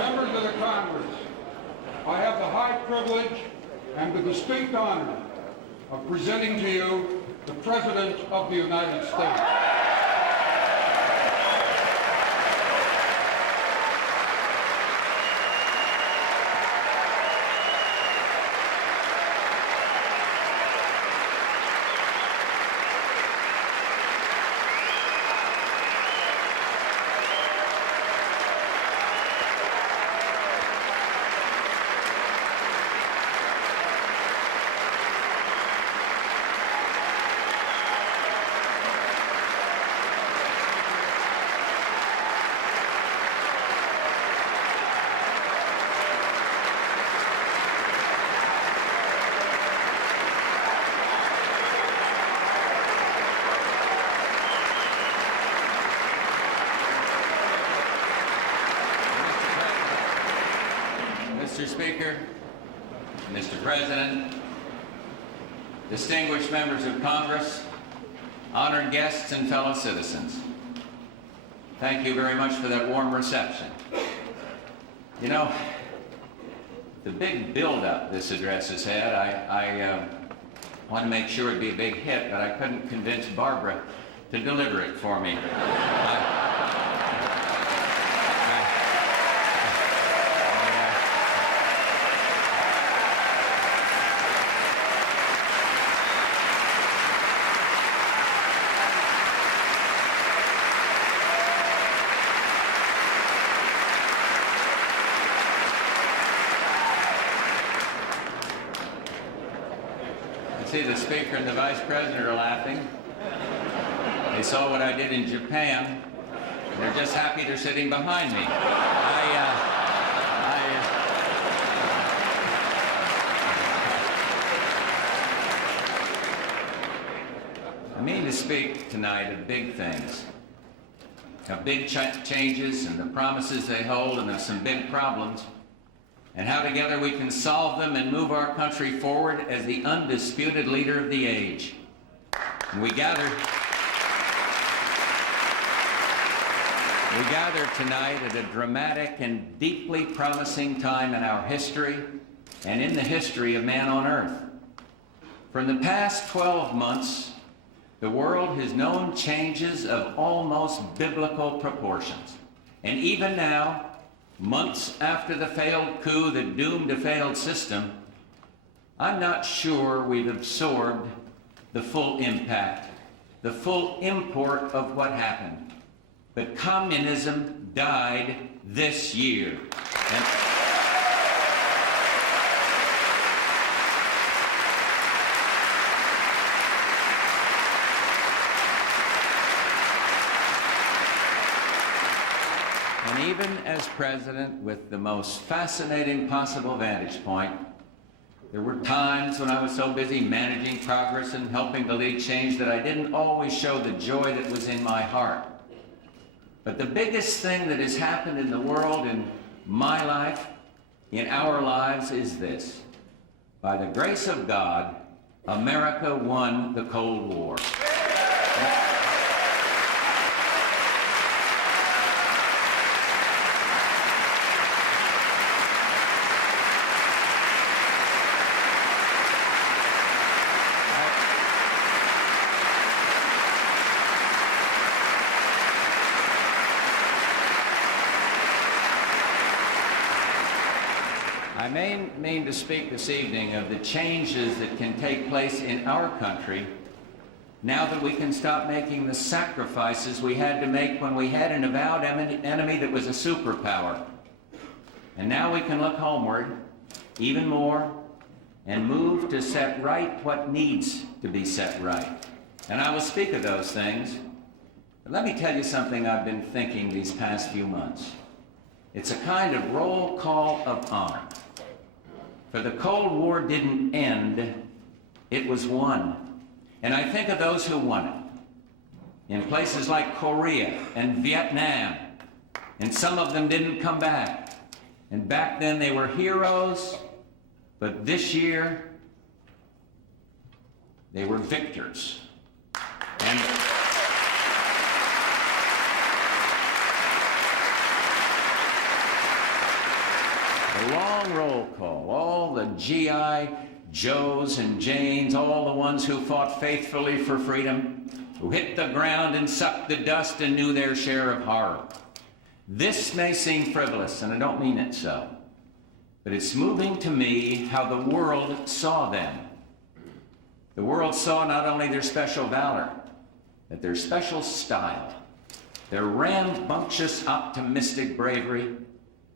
Members of the Congress, I have the high privilege and the distinct honor of presenting to you the President of the United States. Mr. Speaker, Mr. President, distinguished members of Congress, honored guests and fellow citizens, thank you very much for that warm reception. You know, the big build-up this address has had, I wanted to make sure it'd be a big hit, but I couldn't convince Barbara to deliver it for me. See, the Speaker and the Vice President are laughing. They saw what I did in Japan. They're just happy they're sitting behind me. I mean to speak tonight of big things, of big changes and the promises they hold, and of some big problems, and how together we can solve them and move our country forward as the undisputed leader of the age. And we gather tonight at a dramatic and deeply promising time in our history and in the history of man on earth. For in the past 12 months, the world has known changes of almost biblical proportions. And even now, months after the failed coup that doomed a failed system, I'm not sure we've absorbed the full impact, the full import of what happened. But communism died this year. And even as president with the most fascinating possible vantage point, there were times when I was so busy managing progress and helping to lead change that I didn't always show the joy that was in my heart. But the biggest thing that has happened in the world, in my life, in our lives, is this. By the grace of God, America won the Cold War. I mean to speak this evening of the changes that can take place in our country now that we can stop making the sacrifices we had to make when we had an avowed enemy that was a superpower. And now we can look homeward even more and move to set right what needs to be set right. And I will speak of those things. But let me tell you something I've been thinking these past few months. It's a kind of roll call of honor. For the Cold War didn't end, it was won. And I think of those who won it in places like Korea and Vietnam, and some of them didn't come back. And back then they were heroes, but this year they were victors. And A long roll call, all the G.I. Joes and Janes, all the ones who fought faithfully for freedom, who hit the ground and sucked the dust and knew their share of horror. This may seem frivolous, and I don't mean it so, but it's moving to me how the world saw them. The world saw not only their special valor, but their special style, their rambunctious, optimistic bravery,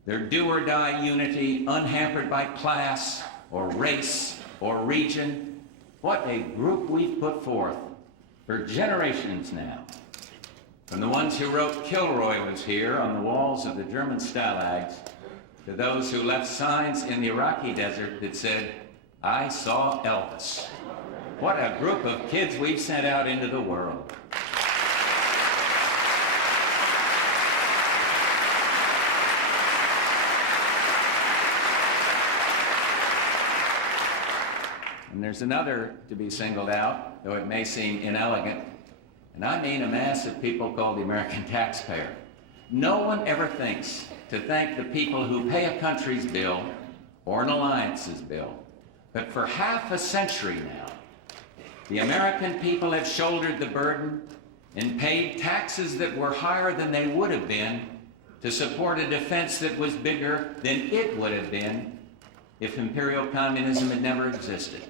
their do-or-die unity unhampered by class or race or region. What a group we've put forth for generations now. From the ones who wrote "Kilroy was here" on the walls of the German stalags, to those who left signs in the Iraqi desert that said, "I saw Elvis." What a group of kids we've sent out into the world. And there's another to be singled out, though it may seem inelegant, and I mean a mass of people called the American taxpayer. No one ever thinks to thank the people who pay a country's bill or an alliance's bill. But for half a century now, the American people have shouldered the burden and paid taxes that were higher than they would have been to support a defense that was bigger than it would have been if imperial communism had never existed.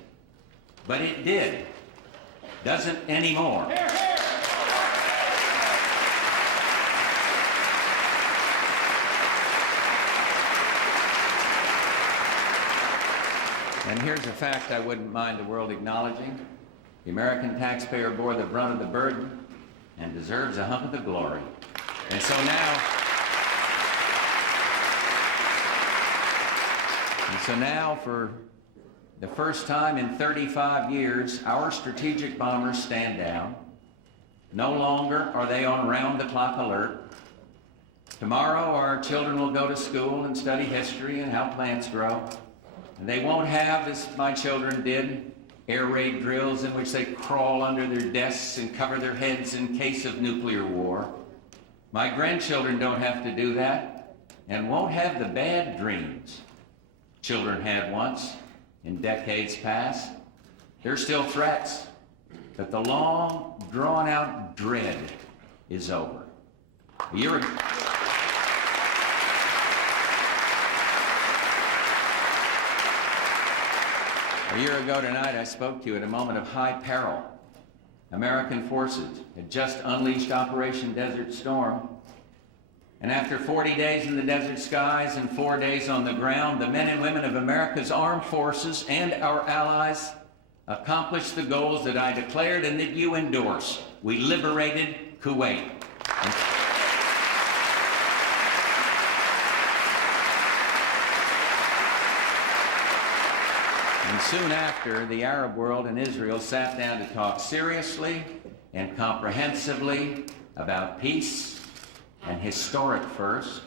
But it did. Doesn't anymore. And here's a fact I wouldn't mind the world acknowledging. The American taxpayer bore the brunt of the burden and deserves a hunk of the glory. And so now, for the first time in 35 years, our strategic bombers stand down. No longer are they on round-the-clock alert. Tomorrow, our children will go to school and study history and how plants grow. And they won't have, as my children did, air raid drills in which they crawl under their desks and cover their heads in case of nuclear war. My grandchildren don't have to do that and won't have the bad dreams children had once in decades past. They're still threats, but the long, drawn-out dread is over. A year ago tonight, I spoke to you at a moment of high peril. American forces had just unleashed Operation Desert Storm. And after 40 days in the desert skies and 4 days on the ground, the men and women of America's armed forces and our allies accomplished the goals that I declared and that you endorse. We liberated Kuwait. And soon after, the Arab world and Israel sat down to talk seriously and comprehensively about peace and historic first.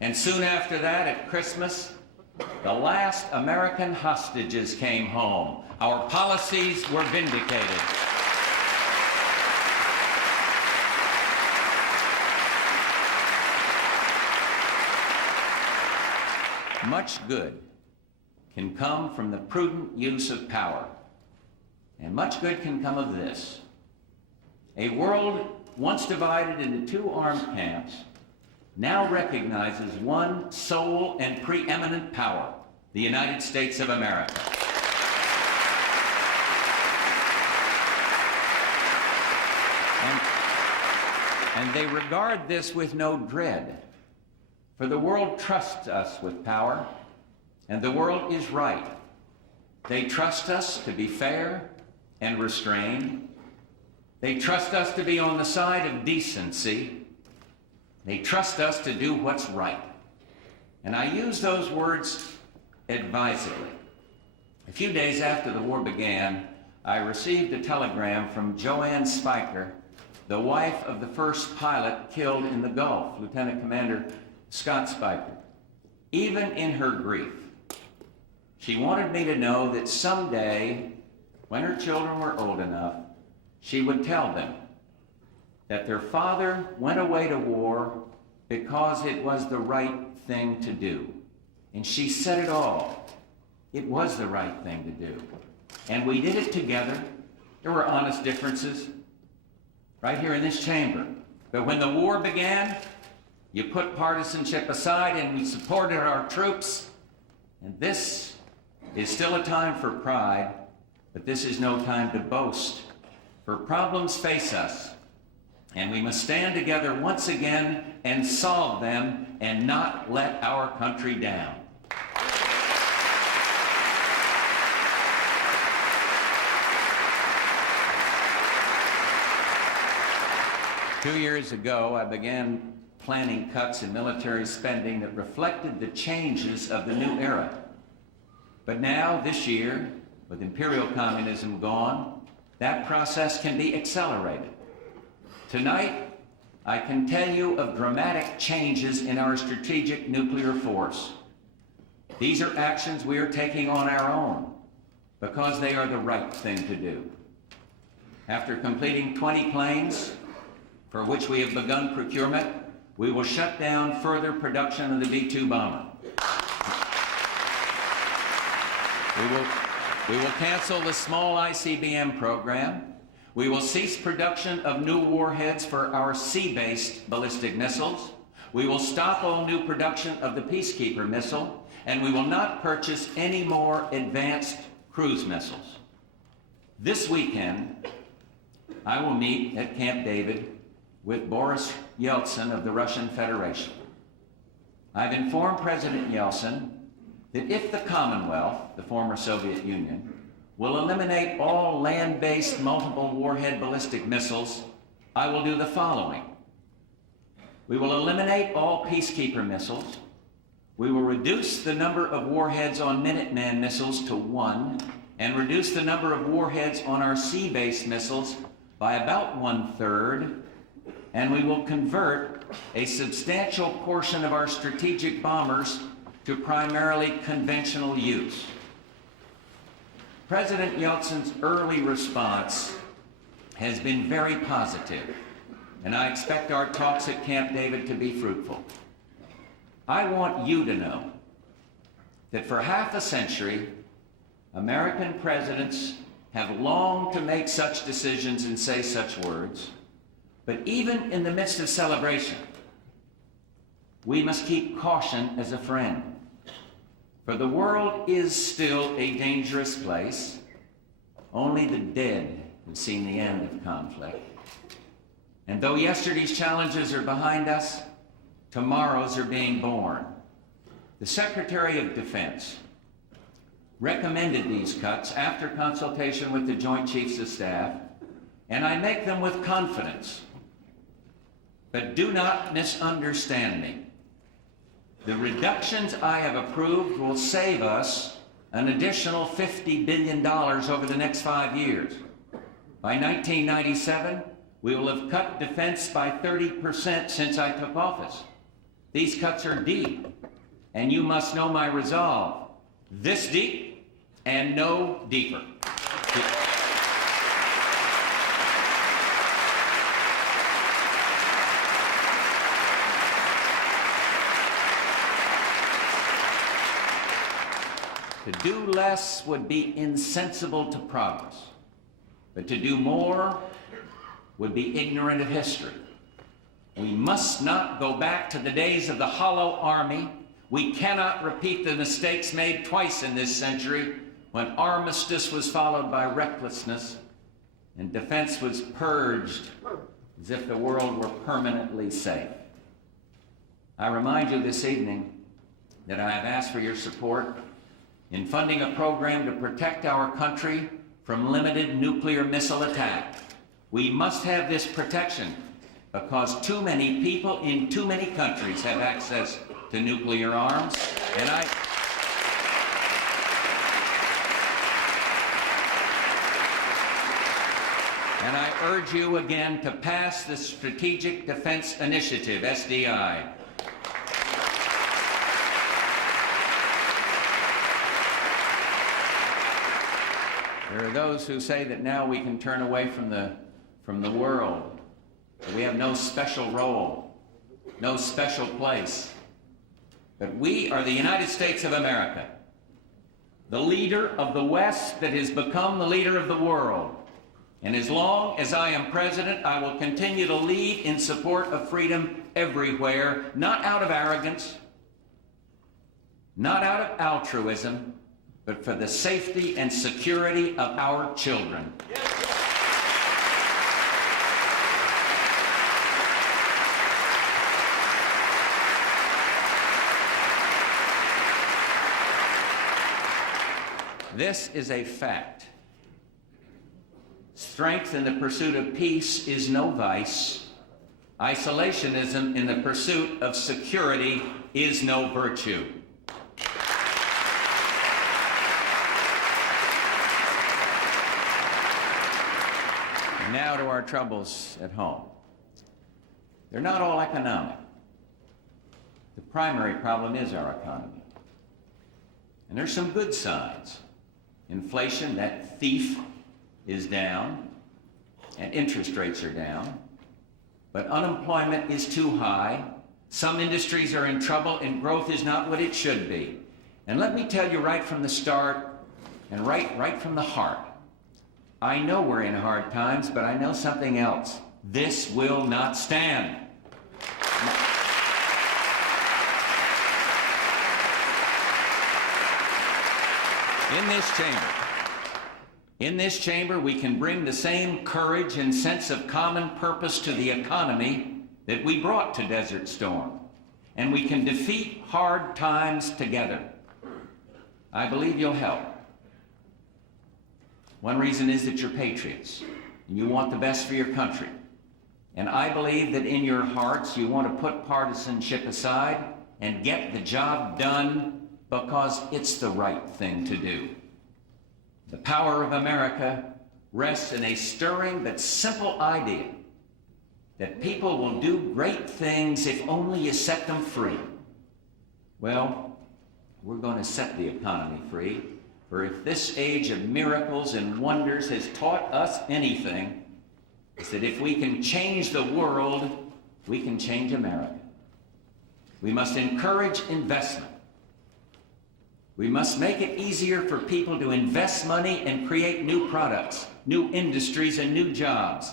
And soon after that, at Christmas, the last American hostages came home. Our policies were vindicated. Much good can come from the prudent use of power, and much good can come of this. A world once divided into two armed camps now recognizes one sole and preeminent power, the United States of America. And they regard this with no dread, for the world trusts us with power, and the world is right. They trust us to be fair and restrained. They trust us to be on the side of decency. They trust us to do what's right. And I use those words advisedly. A few days after the war began, I received a telegram from Joanne Spiker, the wife of the first pilot killed in the Gulf, Lieutenant Commander Scott Spiker. Even in her grief, she wanted me to know that someday, when her children were old enough, she would tell them that their father went away to war because it was the right thing to do. And she said it all. It was the right thing to do. And we did it together. There were honest differences right here in this chamber. But when the war began, you put partisanship aside and we supported our troops. And this is still a time for pride, but this is no time to boast. For problems face us, and we must stand together once again and solve them and not let our country down. Two years ago, I began planning cuts in military spending that reflected the changes of the new era. But now, this year, with imperial communism gone, that process can be accelerated. Tonight, I can tell you of dramatic changes in our strategic nuclear force. These are actions we are taking on our own because they are the right thing to do. After completing 20 planes, for which we have begun procurement, we will shut down further production of the B-2 bomber. We will cancel the small ICBM program. We will cease production of new warheads for our sea-based ballistic missiles. We will stop all new production of the Peacekeeper missile, and we will not purchase any more advanced cruise missiles. This weekend, I will meet at Camp David with Boris Yeltsin of the Russian Federation. I've informed President Yeltsin that if the Commonwealth, the former Soviet Union, will eliminate all land-based multiple warhead ballistic missiles, I will do the following. We will eliminate all Peacekeeper missiles. We will reduce the number of warheads on Minuteman missiles to 1 and reduce the number of warheads on our sea-based missiles by about 1/3, and we will convert a substantial portion of our strategic bombers to primarily conventional use. President Yeltsin's early response has been very positive, and I expect our talks at Camp David to be fruitful. I want you to know that for half a century, American presidents have longed to make such decisions and say such words, but even in the midst of celebration, we must keep caution as a friend. For the world is still a dangerous place. Only the dead have seen the end of conflict. And though yesterday's challenges are behind us, tomorrow's are being born. The Secretary of Defense recommended these cuts after consultation with the Joint Chiefs of Staff, and I make them with confidence. But do not misunderstand me. The reductions I have approved will save us an additional $50 billion over the next 5 years. By 1997, we will have cut defense by 30% since I took office. These cuts are deep, and you must know my resolve. This deep and no deeper. To do less would be insensible to progress, but to do more would be ignorant of history. We must not go back to the days of the hollow army. We cannot repeat the mistakes made twice in this century when armistice was followed by recklessness and defense was purged as if the world were permanently safe. I remind you this evening that I have asked for your support in funding a program to protect our country from limited nuclear missile attack. We must have this protection because too many people in too many countries have access to nuclear arms, and I urge you again to pass the Strategic Defense Initiative, SDI. There are those who say that now we can turn away from the world, that we have no special role, no special place. But we are the United States of America, the leader of the West that has become the leader of the world. And as long as I am president, I will continue to lead in support of freedom everywhere, not out of arrogance, not out of altruism, but for the safety and security of our children. This is a fact. Strength in the pursuit of peace is no vice. Isolationism in the pursuit of security is no virtue. And now to our troubles at home. They're not all economic. The primary problem is our economy. And there's some good signs. Inflation, that thief, is down, and interest rates are down. But unemployment is too high. Some industries are in trouble, and growth is not what it should be. And let me tell you right from the start, and right from the heart, I know we're in hard times, but I know something else. This will not stand. In this chamber, we can bring the same courage and sense of common purpose to the economy that we brought to Desert Storm. And we can defeat hard times together. I believe you'll help. One reason is that you're patriots, and you want the best for your country. And I believe that in your hearts, you want to put partisanship aside and get the job done because it's the right thing to do. The power of America rests in a stirring but simple idea that people will do great things if only you set them free. Well, we're going to set the economy free, for if this age of miracles and wonders has taught us anything, it's that if we can change the world, we can change America. We must encourage investment. We must make it easier for people to invest money and create new products, new industries, and new jobs.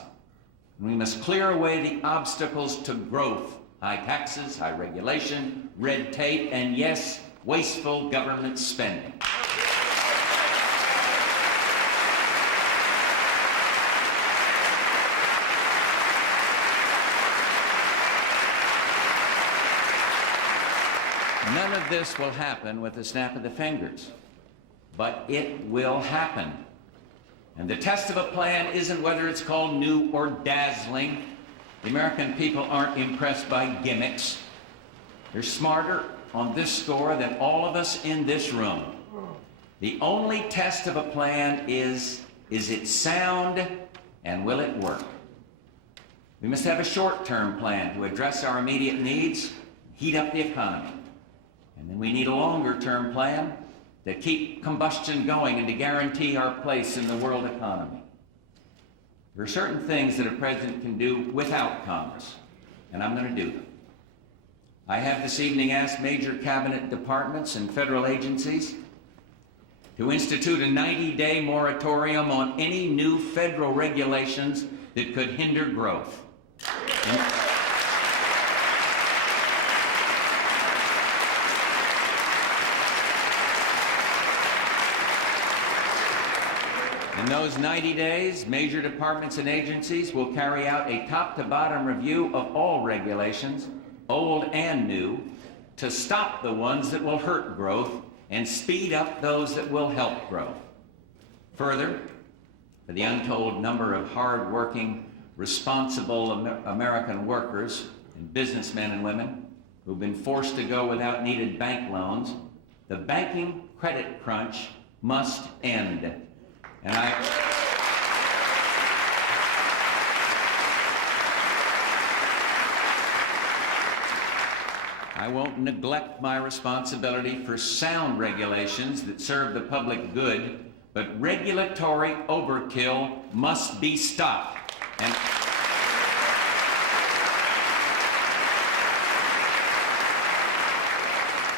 And we must clear away the obstacles to growth, high taxes, high regulation, red tape, and yes, wasteful government spending. None of this will happen with a snap of the fingers, but it will happen. And the test of a plan isn't whether it's called new or dazzling. The American people aren't impressed by gimmicks. They're smarter on this score than all of us in this room. The only test of a plan is it sound and will it work? We must have a short-term plan to address our immediate needs, heat up the economy. And then we need a longer-term plan to keep combustion going and to guarantee our place in the world economy. There are certain things that a president can do without Congress, and I'm going to do them. I have this evening asked major cabinet departments and federal agencies to institute a 90-day moratorium on any new federal regulations that could hinder growth. In those 90 days, major departments and agencies will carry out a top-to-bottom review of all regulations, old and new, to stop the ones that will hurt growth and speed up those that will help growth. Further, for the untold number of hard-working, responsible American workers and businessmen and women who've been forced to go without needed bank loans, the banking credit crunch must end. And I won't neglect my responsibility for sound regulations that serve the public good, but regulatory overkill must be stopped.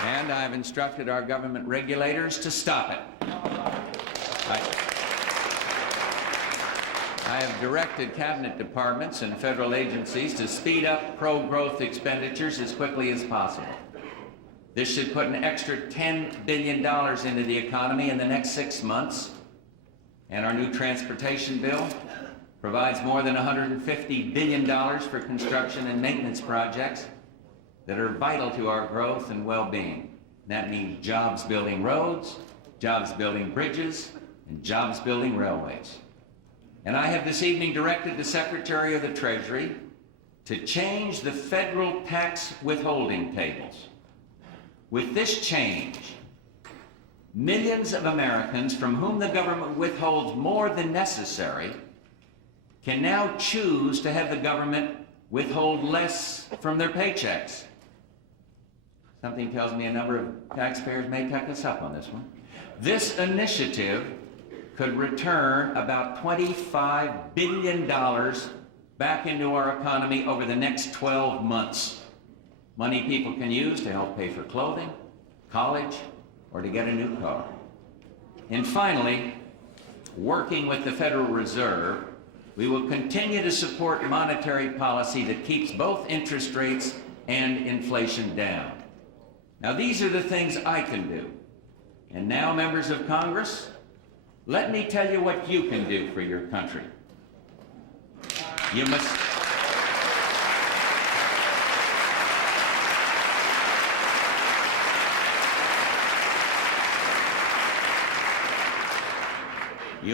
And I've instructed our government regulators to stop it. I have directed cabinet departments and federal agencies to speed up pro-growth expenditures as quickly as possible. This should put an extra $10 billion into the economy in the next 6 months. And our new transportation bill provides more than $150 billion for construction and maintenance projects that are vital to our growth and well-being. That means jobs building roads, jobs building bridges, and jobs building railways. And I have this evening directed the Secretary of the Treasury to change the federal tax withholding tables. With this change, millions of Americans from whom the government withholds more than necessary can now choose to have the government withhold less from their paychecks. Something tells me a number of taxpayers may take us up on this one. This initiative could return about $25 billion back into our economy over the next 12 months. Money people can use to help pay for clothing, college, or to get a new car. And finally, working with the Federal Reserve, we will continue to support monetary policy that keeps both interest rates and inflation down. Now, these are the things I can do. And now, members of Congress, let me tell you what you can do for your country. You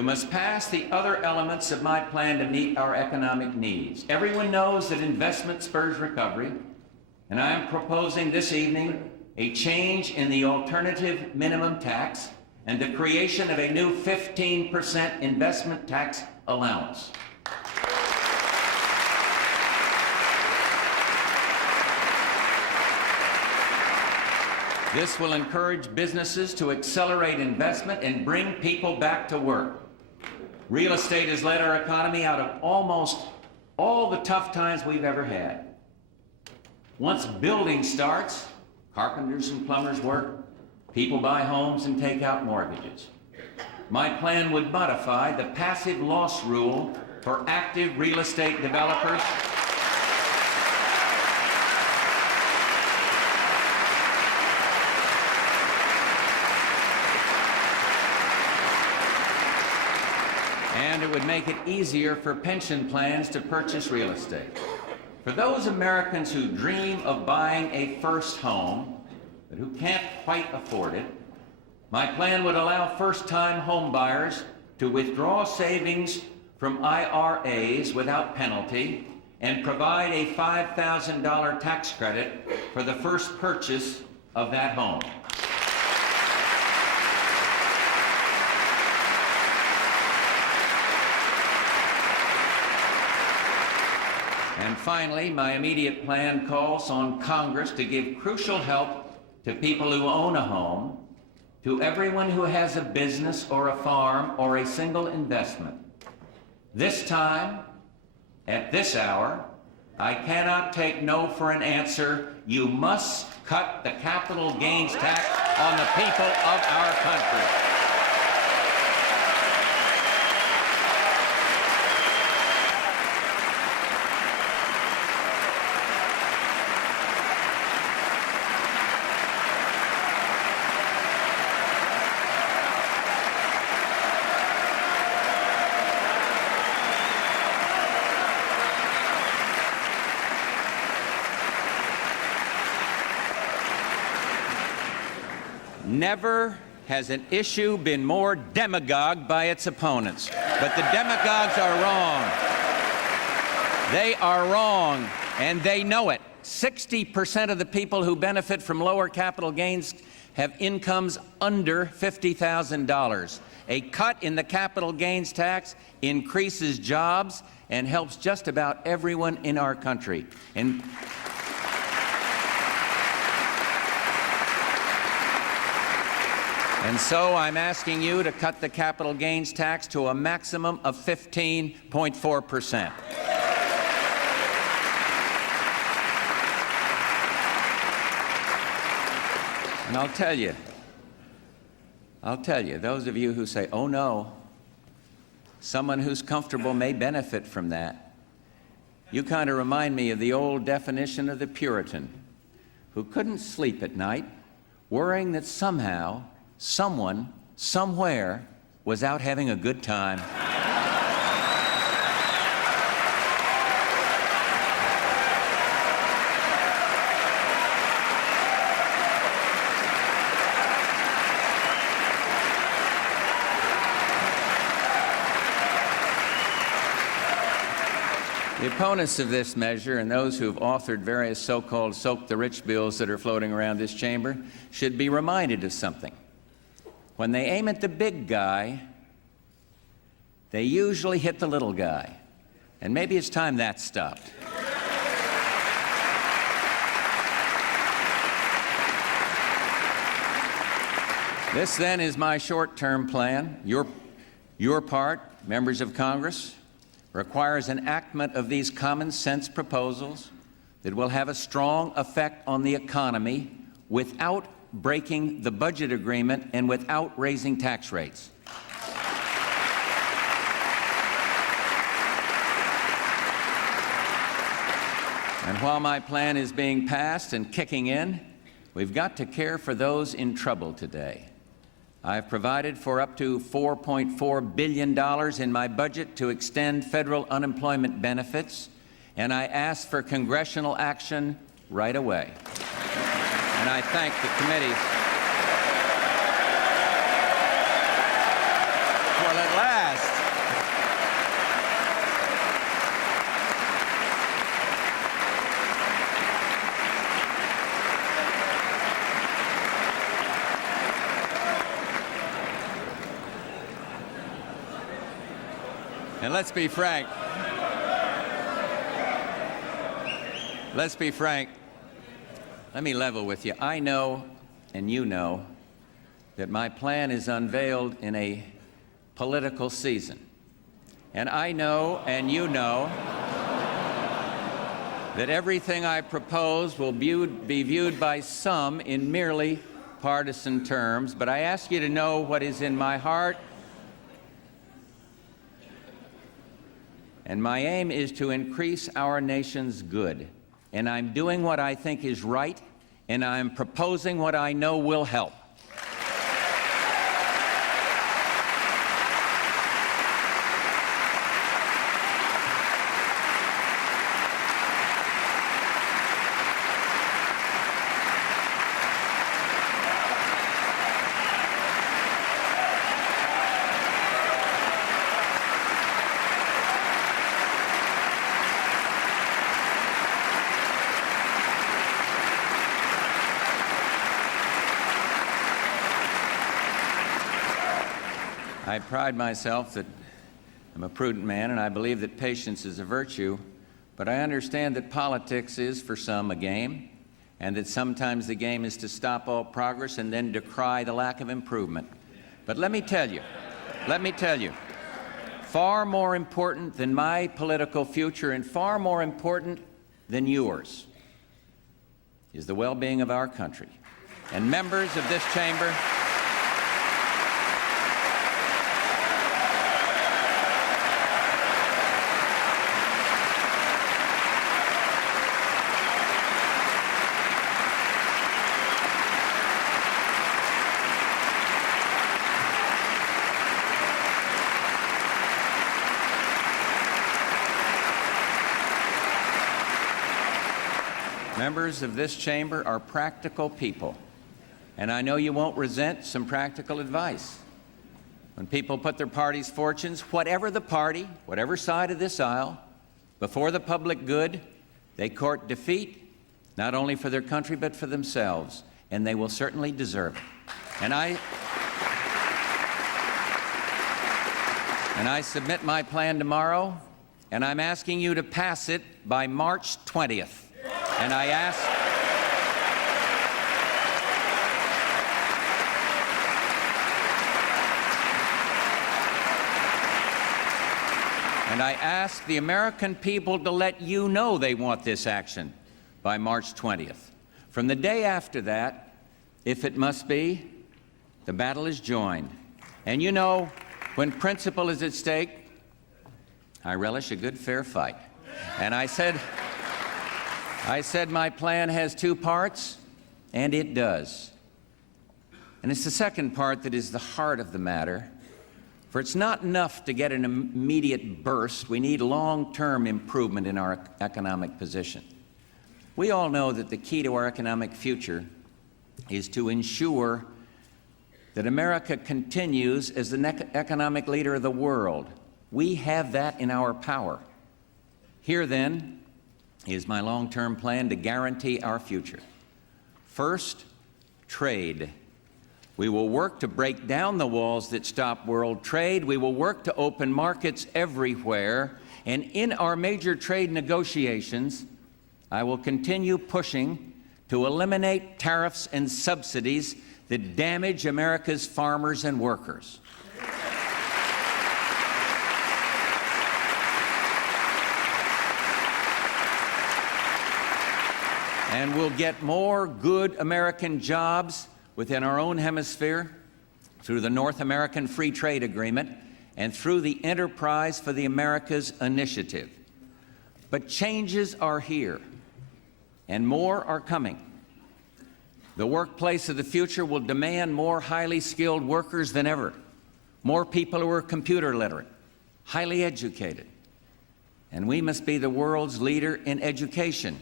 must pass the other elements of my plan to meet our economic needs. Everyone knows that investment spurs recovery, and I am proposing this evening a change in the alternative minimum tax and the creation of a new 15% investment tax allowance. This will encourage businesses to accelerate investment and bring people back to work. Real estate has led our economy out of almost all the tough times we've ever had. Once building starts, carpenters and plumbers work, people buy homes and take out mortgages. My plan would modify the passive loss rule for active real estate developers and it would make it easier for pension plans to purchase real estate. For those Americans who dream of buying a first home, but who can't quite afford it, my plan would allow first-time home buyers to withdraw savings from IRAs without penalty and provide a $5,000 tax credit for the first purchase of that home. And finally, my immediate plan calls on Congress to give crucial help to people who own a home, to everyone who has a business or a farm or a single investment. This time, at this hour, I cannot take no for an answer. You must cut the capital gains tax on the people of our country. Never has an issue been more demagogued by its opponents. But the demagogues are wrong. They are wrong, and they know it. 60% of the people who benefit from lower capital gains have incomes under $50,000. A cut in the capital gains tax increases jobs and helps just about everyone in our country. And so I'm asking you to cut the capital gains tax to a maximum of 15.4%. And I'll tell you, those of you who say, oh no, someone who's comfortable may benefit from that, you kind of remind me of the old definition of the Puritan who couldn't sleep at night, worrying that somehow, someone, somewhere, was out having a good time. The opponents of this measure and those who have authored various so-called soak the rich bills that are floating around this chamber should be reminded of something. When they aim at the big guy, they usually hit the little guy. And maybe it's time that stopped. This then is my short-term plan. Your part, members of Congress, requires enactment of these common-sense proposals that will have a strong effect on the economy without breaking the budget agreement and without raising tax rates. And while my plan is being passed and kicking in, we've got to care for those in trouble today. I've provided for up to $4.4 billion in my budget to extend federal unemployment benefits, and I ask for congressional action right away. And I thank the committee. Well, at last. And let's be frank. Let's be frank. Let me level with you. I know, and you know, that my plan is unveiled in a political season. And I know, and you know, that everything I propose will be viewed by some in merely partisan terms. But I ask you to know what is in my heart. And my aim is to increase our nation's good. And I'm doing what I think is right, and I'm proposing what I know will help. I pride myself that I'm a prudent man, and I believe that patience is a virtue, but I understand that politics is, for some, a game, and that sometimes the game is to stop all progress and then decry the lack of improvement. But let me tell you, far more important than my political future and far more important than yours is the well-being of our country. And members of this chamber, members of this chamber are practical people, and I know you won't resent some practical advice. When people put their party's fortunes, whatever the party, whatever side of this aisle, before the public good, they court defeat, not only for their country but for themselves, and they will certainly deserve it. And I submit my plan tomorrow, and I'm asking you to pass it by March 20th. And I ask the American people to let you know they want this action by March 20th. From the day after that, If it must be, the battle is joined. And you know, when principle is at stake, I relish a good fair fight. And I said my plan has two parts, and it does. And it's the second part that is the heart of the matter. For it's not enough to get an immediate burst. We need long-term improvement in our economic position. We all know that the key to our economic future is to ensure that America continues as the economic leader of the world. We have that in our power. Here, then, is my long-term plan to guarantee our future. First, trade. We will work to break down the walls that stop world trade. We will work to open markets everywhere. And in our major trade negotiations, I will continue pushing to eliminate tariffs and subsidies that damage America's farmers and workers. And we'll get more good American jobs within our own hemisphere through the North American Free Trade Agreement and through the Enterprise for the Americas initiative. But changes are here, and more are coming. The workplace of the future will demand more highly skilled workers than ever, more people who are computer literate, highly educated. And we must be the world's leader in education,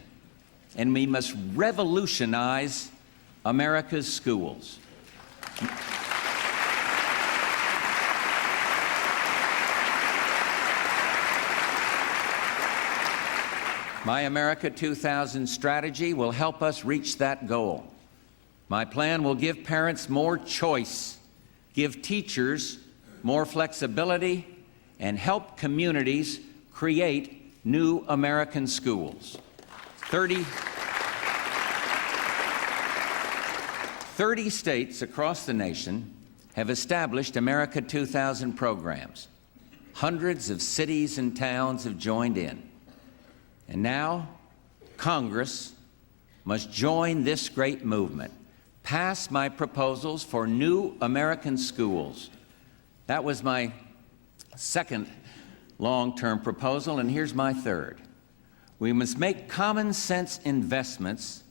and we must revolutionize America's schools. My America 2000 strategy will help us reach that goal. My plan will give parents more choice, give teachers more flexibility, and help communities create new American schools. 30 states across the nation have established America 2000 programs. Hundreds of cities and towns have joined in. And now, Congress must join this great movement, pass my proposals for new American schools. That was my second long-term proposal, and here's my third. We must make common sense investments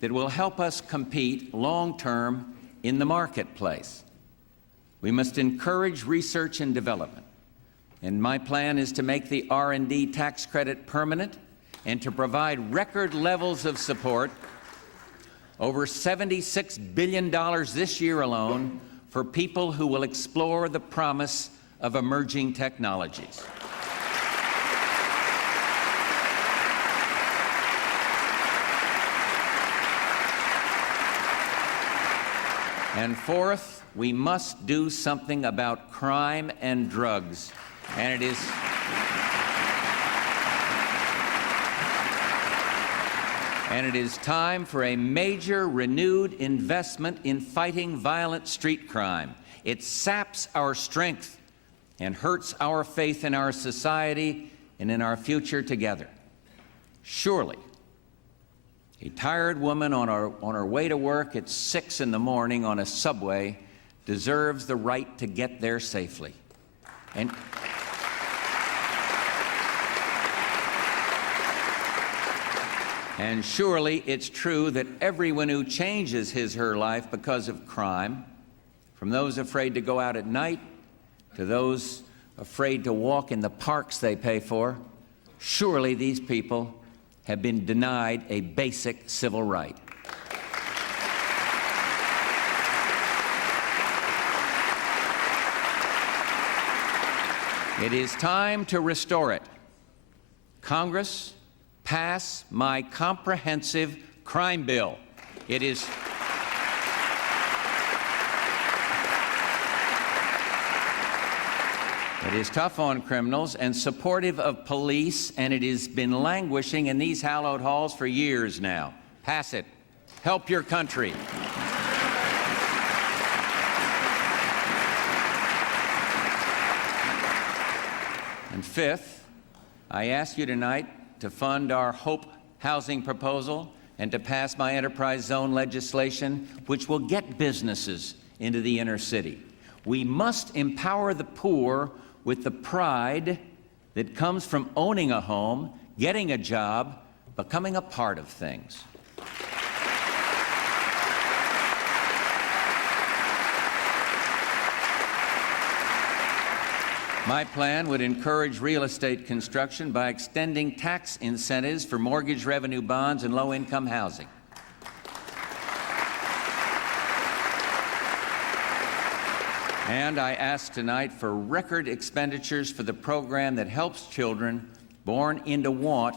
that will help us compete long-term in the marketplace. We must encourage research and development. And my plan is to make the R&D tax credit permanent and to provide record levels of support, over $76 billion this year alone, for people who will explore the promise of emerging technologies. And fourth, we must do something about crime and drugs. And it is time for a major renewed investment in fighting violent street crime. It saps our strength and hurts our faith in our society and in our future together. Surely, a tired woman on her way to work at 6 in the morning on a subway deserves the right to get there safely. And surely it's true that everyone who changes his/her life because of crime, from those afraid to go out at night to those afraid to walk in the parks they pay for, surely these people have been denied a basic civil right. It is time to restore it. Congress, pass my comprehensive crime bill. It is tough on criminals and supportive of police, and it has been languishing in these hallowed halls for years now. Pass it. Help your country. And fifth, I ask you tonight to fund our HOPE housing proposal and to pass my enterprise zone legislation, which will get businesses into the inner city. We must empower the poor with the pride that comes from owning a home, getting a job, becoming a part of things. My plan would encourage real estate construction by extending tax incentives for mortgage revenue bonds and low-income housing. And I ask tonight for record expenditures for the program that helps children born into want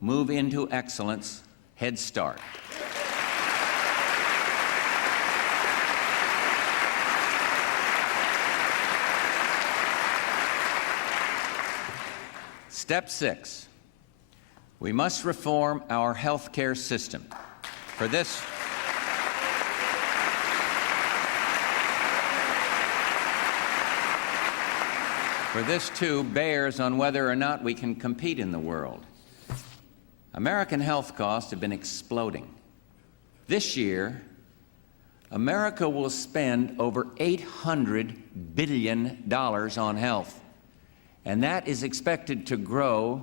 move into excellence, Head Start. Step 6, we must reform our health care system. For this, too, bears on whether or not we can compete in the world. American health costs have been exploding. This year, America will spend over $800 billion on health, and that is expected to grow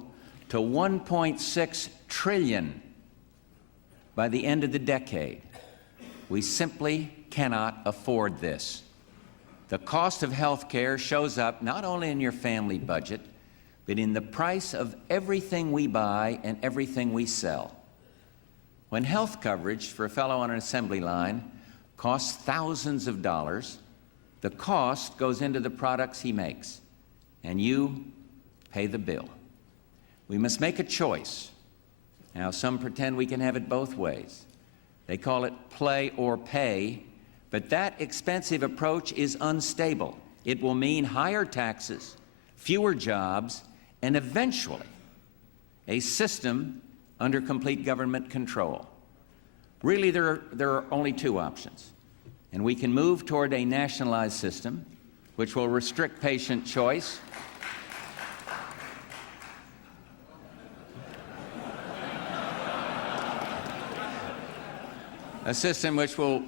to $1.6 trillion by the end of the decade. We simply cannot afford this. The cost of health care shows up not only in your family budget, but in the price of everything we buy and everything we sell. When health coverage for a fellow on an assembly line costs thousands of dollars, the cost goes into the products he makes, and you pay the bill. We must make a choice. Now, some pretend we can have it both ways. They call it play or pay, but that expensive approach is unstable. It will mean higher taxes, fewer jobs, and eventually a system under complete government control. Really, there are only two options, and we can move toward a nationalized system which will restrict patient choice, a system which will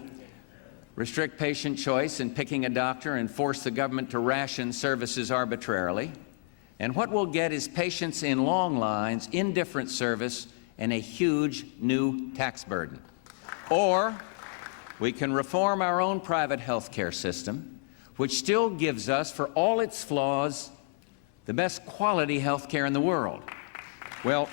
restrict patient choice in picking a doctor and force the government to ration services arbitrarily. And what we'll get is patients in long lines, indifferent service, and a huge new tax burden. Or we can reform our own private health care system, which still gives us, for all its flaws, the best quality health care in the world. Well,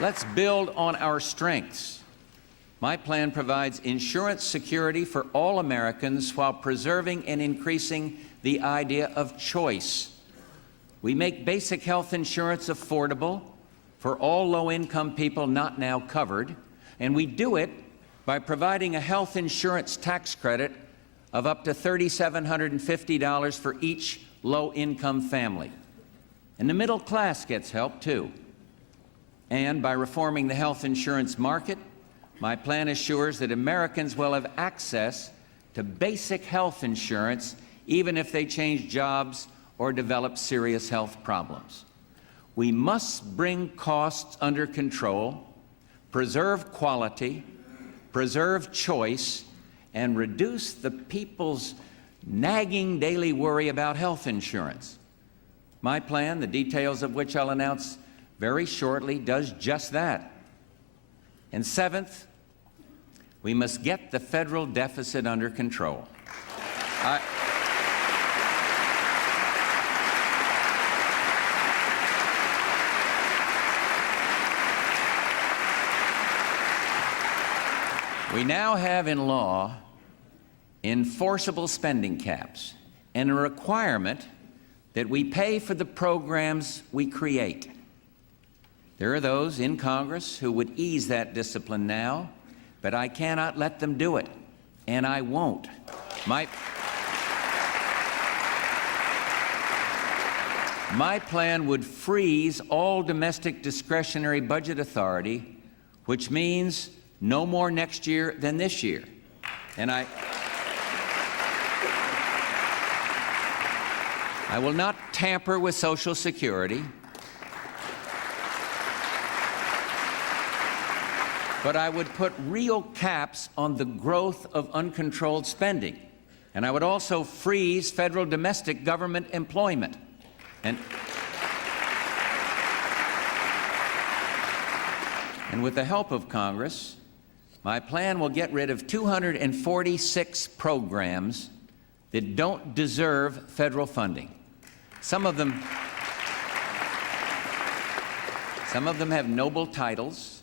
let's build on our strengths. My plan provides insurance security for all Americans while preserving and increasing the idea of choice. We make basic health insurance affordable for all low-income people not now covered, and we do it by providing a health insurance tax credit of up to $3,750 for each low-income family. And the middle class gets help, too. And by reforming the health insurance market, my plan assures that Americans will have access to basic health insurance even if they change jobs or develop serious health problems. We must bring costs under control, preserve quality, preserve choice, and reduce the people's nagging daily worry about health insurance. My plan, the details of which I'll announce very shortly, does just that. And seventh, we must get the federal deficit under control. We now have in law enforceable spending caps and a requirement that we pay for the programs we create. There are those in Congress who would ease that discipline now, but I cannot let them do it, and I won't. My plan would freeze all domestic discretionary budget authority, which means no more next year than this year. I will not tamper with Social Security, but I would put real caps on the growth of uncontrolled spending. And I would also freeze federal domestic government employment. And with the help of Congress, my plan will get rid of 246 programs that don't deserve federal funding. Some of them have noble titles,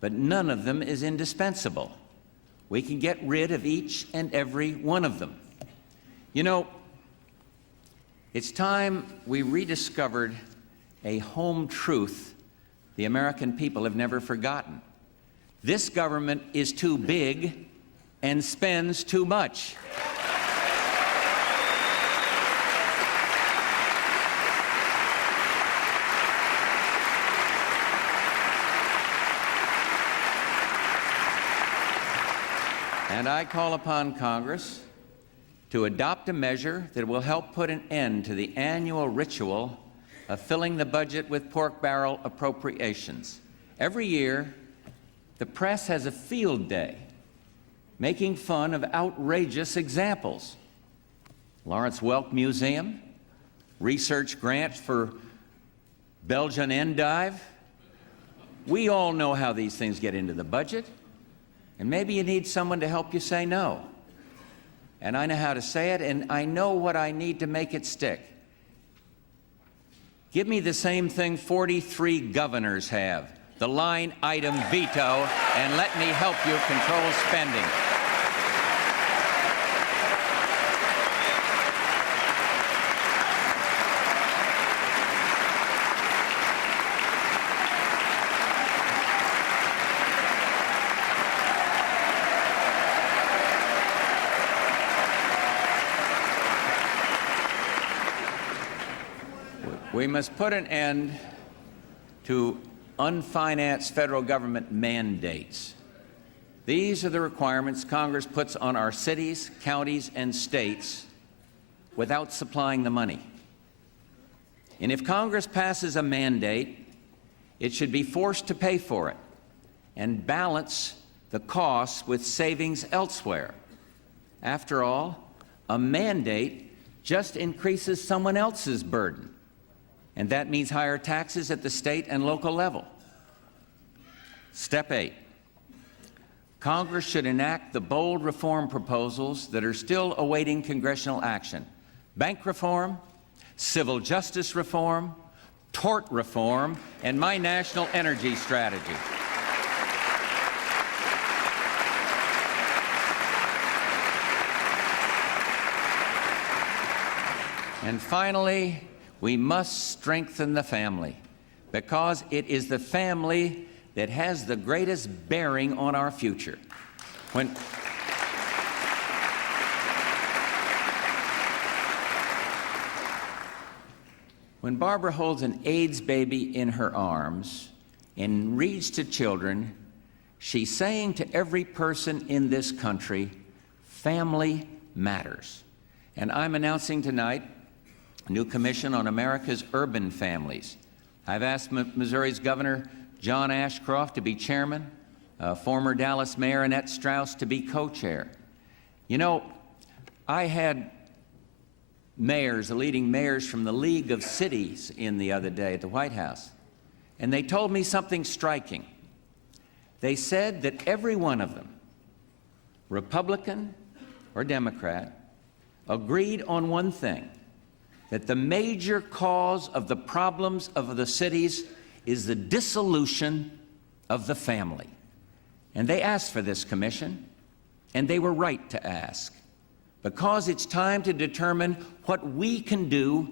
but none of them is indispensable. We can get rid of each and every one of them. You know, it's time we rediscovered a home truth the American people have never forgotten. This government is too big and spends too much. And I call upon Congress to adopt a measure that will help put an end to the annual ritual of filling the budget with pork barrel appropriations. Every year, the press has a field day making fun of outrageous examples. Lawrence Welk Museum, research grants for Belgian endive. We all know how these things get into the budget, and maybe you need someone to help you say no. And I know how to say it, and I know what I need to make it stick. Give me the same thing 43 governors have, the line item veto, and let me help you control spending. We must put an end to unfinanced federal government mandates. These are the requirements Congress puts on our cities, counties, and states without supplying the money. And if Congress passes a mandate, it should be forced to pay for it and balance the costs with savings elsewhere. After all, a mandate just increases someone else's burden. And that means higher taxes at the state and local level. Step 8. Congress should enact the bold reform proposals that are still awaiting congressional action. Bank reform, civil justice reform, tort reform, and my national energy strategy. And finally, we must strengthen the family, because it is the family that has the greatest bearing on our future. When Barbara holds an AIDS baby in her arms and reads to children, she's saying to every person in this country, family matters. And I'm announcing tonight a new commission on America's urban families. I've asked Missouri's Governor John Ashcroft to be chairman, former Dallas Mayor Annette Strauss to be co-chair. You know, I had mayors, the leading mayors from the League of Cities in the other day at the White House, and they told me something striking. They said that every one of them, Republican or Democrat, agreed on one thing, that the major cause of the problems of the cities is the dissolution of the family. And they asked for this commission, and they were right to ask, because it's time to determine what we can do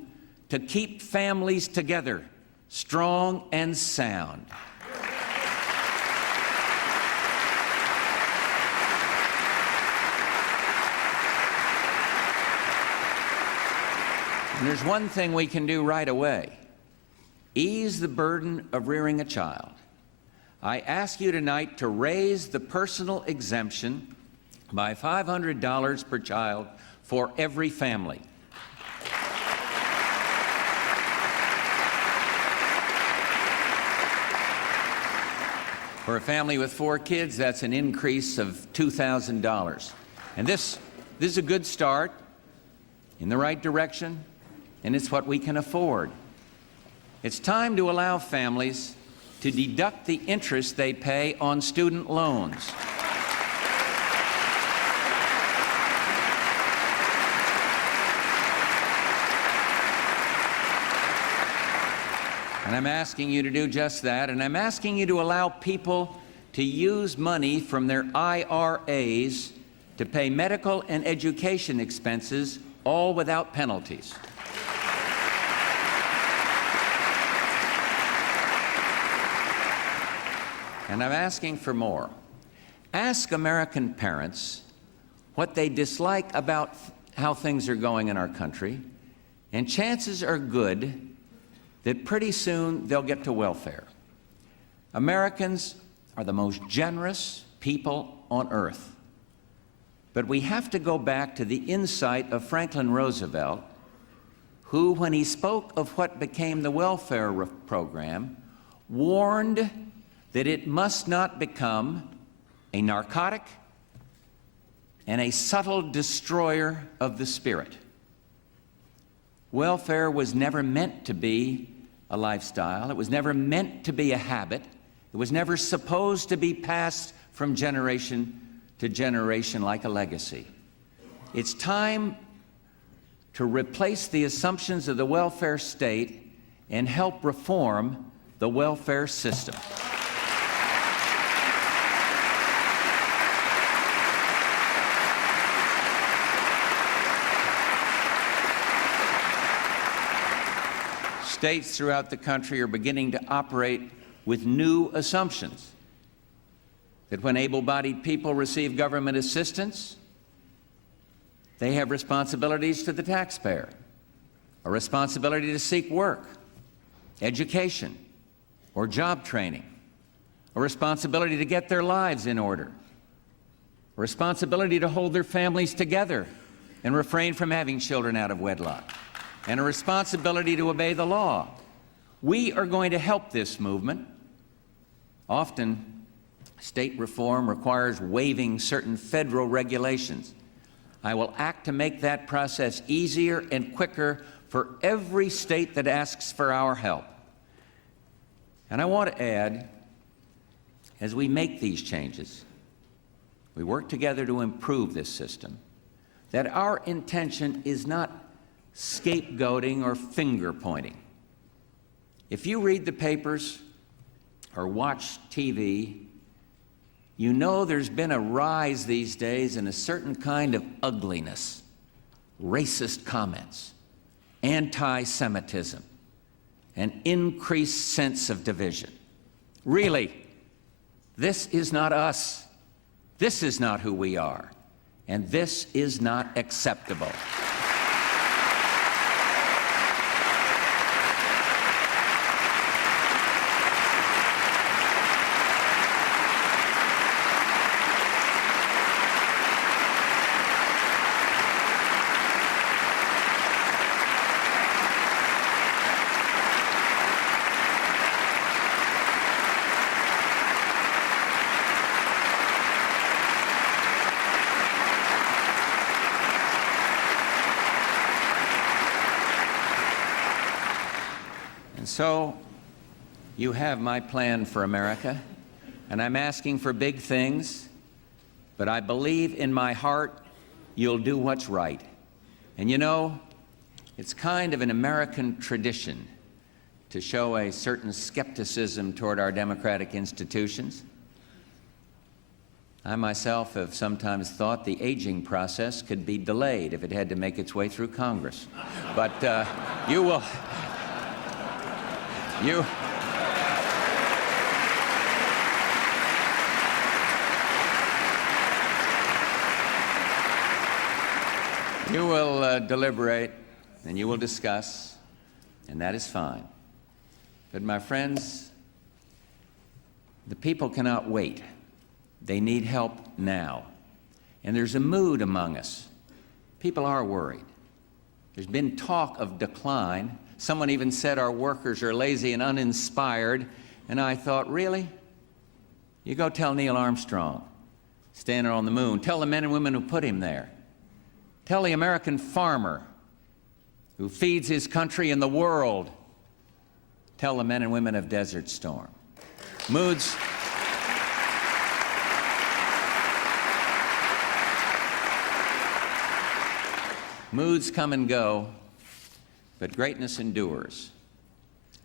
to keep families together, strong and sound. And there's one thing we can do right away: ease the burden of rearing a child. I ask you tonight to raise the personal exemption by $500 per child for every family. For a family with 4 kids, that's an increase of $2,000. And this is a good start in the right direction, and it's what we can afford. It's time to allow families to deduct the interest they pay on student loans. And I'm asking you to do just that, and I'm asking you to allow people to use money from their IRAs to pay medical and education expenses, all without penalties. And I'm asking for more. Ask American parents what they dislike about how things are going in our country, and chances are good that pretty soon they'll get to welfare. Americans are the most generous people on earth. But we have to go back to the insight of Franklin Roosevelt, who, when he spoke of what became the welfare program, warned that it must not become a narcotic and a subtle destroyer of the spirit. Welfare was never meant to be a lifestyle. It was never meant to be a habit. It was never supposed to be passed from generation to generation like a legacy. It's time to replace the assumptions of the welfare state and help reform the welfare system. States throughout the country are beginning to operate with new assumptions that when able-bodied people receive government assistance, they have responsibilities to the taxpayer, a responsibility to seek work, education, or job training, a responsibility to get their lives in order, a responsibility to hold their families together and refrain from having children out of wedlock, and a responsibility to obey the law. We are going to help this movement. Often, state reform requires waiving certain federal regulations. I will act to make that process easier and quicker for every state that asks for our help. And I want to add, as we make these changes, we work together to improve this system, that our intention is not scapegoating or finger-pointing. If you read the papers or watch TV, you know there's been a rise these days in a certain kind of ugliness, racist comments, anti-Semitism, an increased sense of division. Really, this is not us. This is not who we are. And this is not acceptable. And so, you have my plan for America, and I'm asking for big things, but I believe in my heart you'll do what's right. And you know, it's kind of an American tradition to show a certain skepticism toward our democratic institutions. I myself have sometimes thought the aging process could be delayed if it had to make its way through Congress. But you will... You will deliberate and you will discuss, and that is fine. But my friends, the people cannot wait. They need help now. And there's a mood among us. People are worried. There's been talk of decline. Someone even said our workers are lazy and uninspired, and I thought, really? You go tell Neil Armstrong, standing on the moon. Tell the men and women who put him there. Tell the American farmer who feeds his country and the world. Tell the men and women of Desert Storm. Moods come and go, but greatness endures.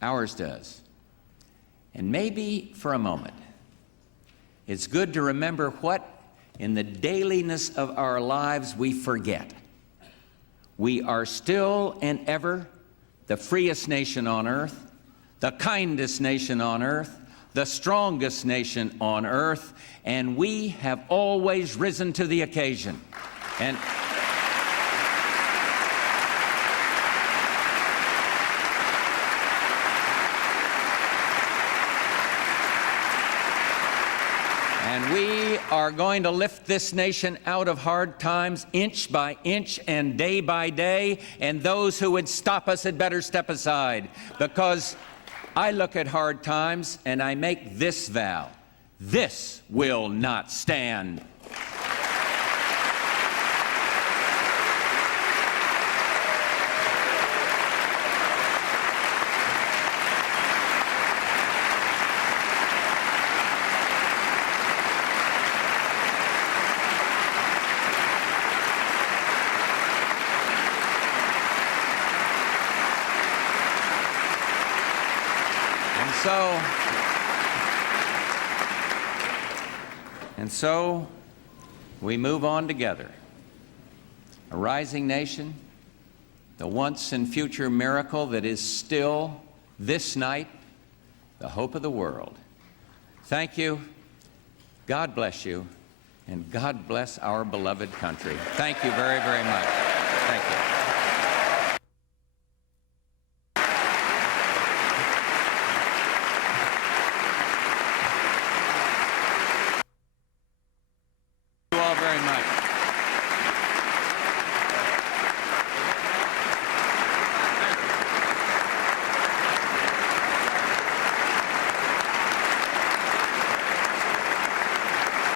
Ours does. And maybe for a moment, it's good to remember what, in the dailiness of our lives, we forget. We are still and ever the freest nation on earth, the kindest nation on earth, the strongest nation on earth, and we have always risen to the occasion. And we are going to lift this nation out of hard times inch by inch and day by day, and those who would stop us had better step aside, because I look at hard times and I make this vow: this will not stand. And so we move on together, a rising nation, the once and future miracle that is still this night the hope of the world. Thank you. God bless you, and God bless our beloved country. Thank you very, very much. Thank you.